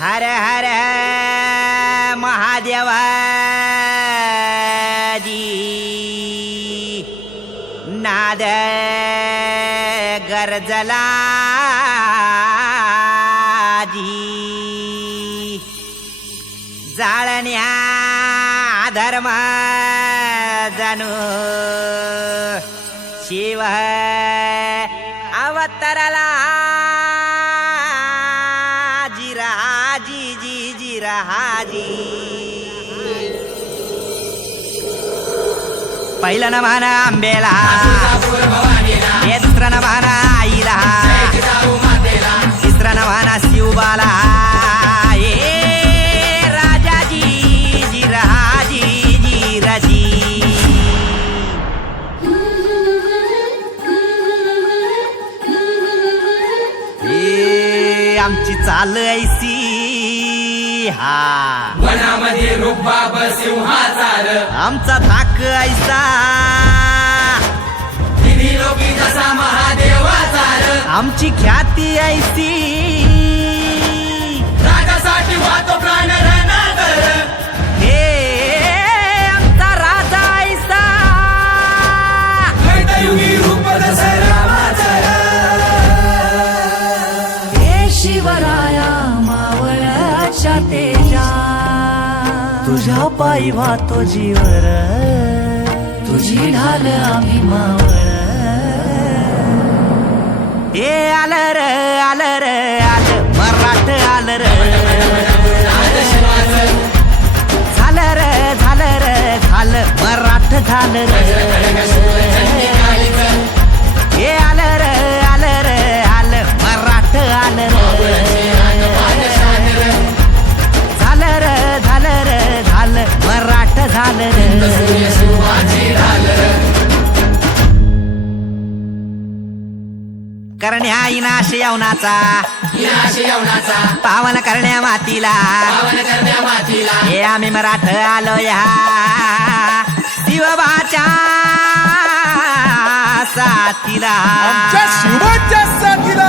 हर हर महादेवाजी नाद गरजला जाळण्या धर्म जणू शिव अवतरला जिराजी जी जिराजी पहिलं न म्हणा आंबेला हे दुसरं न म्हणा आईला तिसरं न म्हणा शिवबाला आमची चाल ऐसी हा वनामध्ये रुबाब सिंहाचार आमचा धाक ऐसा तिन्ही लोकी जसा महादेवाचार आमची ख्याती ऐसी राजासाठी वाहतो प्राण रणांगर हे आमचा राजा ऐसा कैतयुगी रूप जसं रामाचं शिवराया मावळ्याच्या तेजा तुझ्या पायी वाहतो जीवर तुझी ढाल आम्ही मावळ हे आलं र आलं र आलं मराठ आलं र झालं र झालं र झालं मराठ झालं र हे आलं र आलं र आलं मराठ आलं र झालं र झालं र झालं मराठ झालं र करण्या इनाश यवनाचा पावन करण्या मातीला हे आम्ही मराठ आलो या शिवबाच्या साथीला आमच्या शिवाच्या साथीला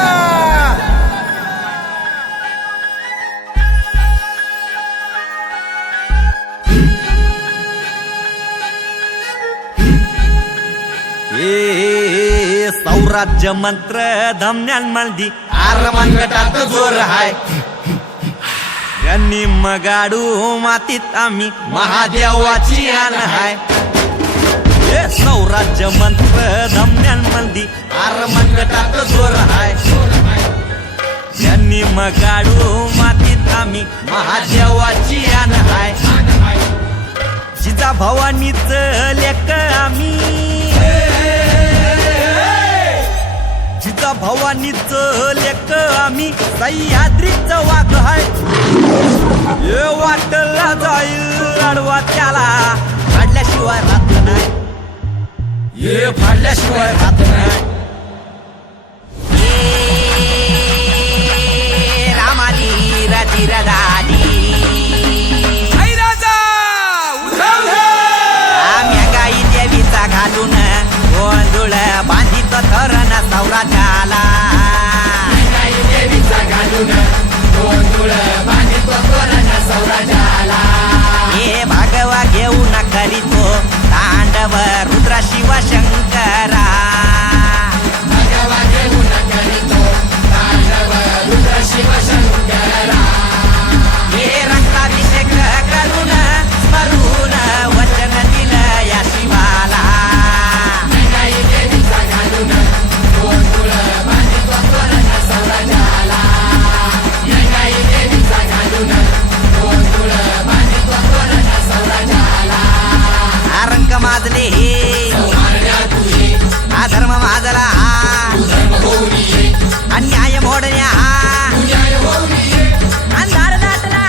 सौराज्य मंत्र धमन्यांमधी आरमंगटात जोर हाय यांनी मगाडू मातीत आम्ही महादेवाची आण हाय हे सौराज्य मंत्र धमन्यांमधी आरमंगटात जोर हाय यांनी मगाडू मातीत आम्ही महादेवाची आण हाय जिजा भवानीच लेक आम्ही जिजा भवानीच लेक आम्ही सह्याद्रीच वाघ हाय हे वाटला जाईल आडवा त्याला फाडल्याशिवाय राहत नाही हे फाडल्याशिवाय राहत नाही रामाली राजी रदाली आम्ही गाई देवीचा घालून गोंधळ बांधित धरण सौराज्याला हे भागवा घेऊन करीतो तांडव रुद्र शिव शंकरा हे रक्ताभिषेक करून स्मरून वचन दिलं या शिवाला रंग माजले हा धर्म माजला अन्याय मोडण्या अंधार दाटला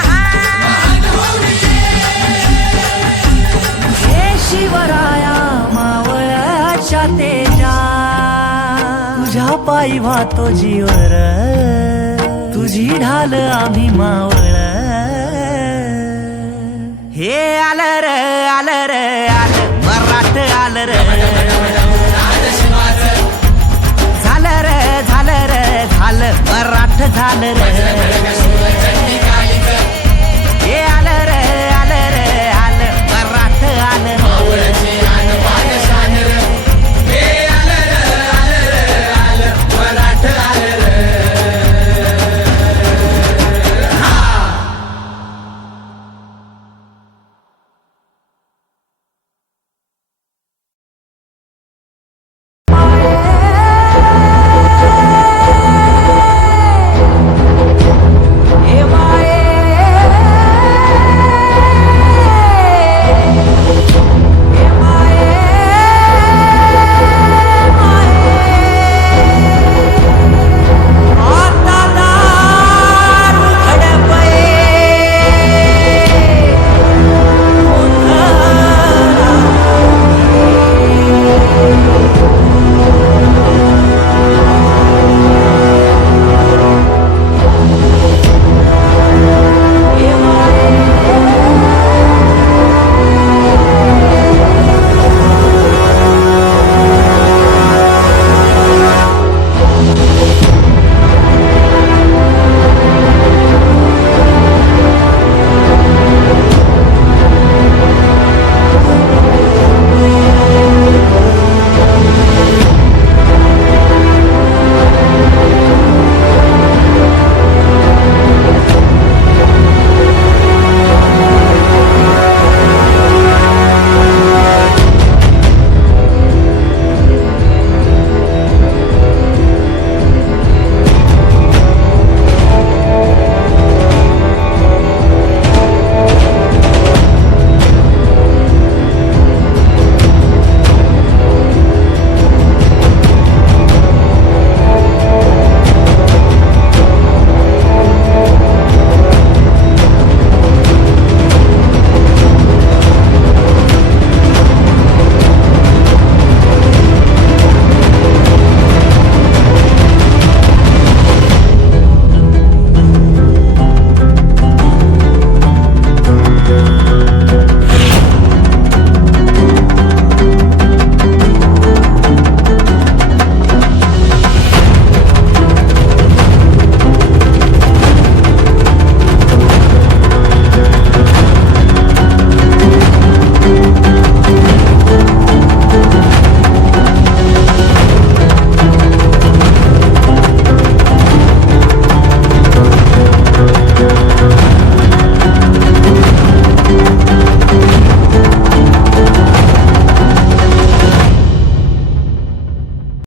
हे शिवराया मावळ्याच्या तेजा तुझ्या पायी वाहतो जीवर तुझी ढाल आम्ही मावळ हे आलं र आलं र आलं मराठ आलं र झालं र झालं र झालं मराठ झालं र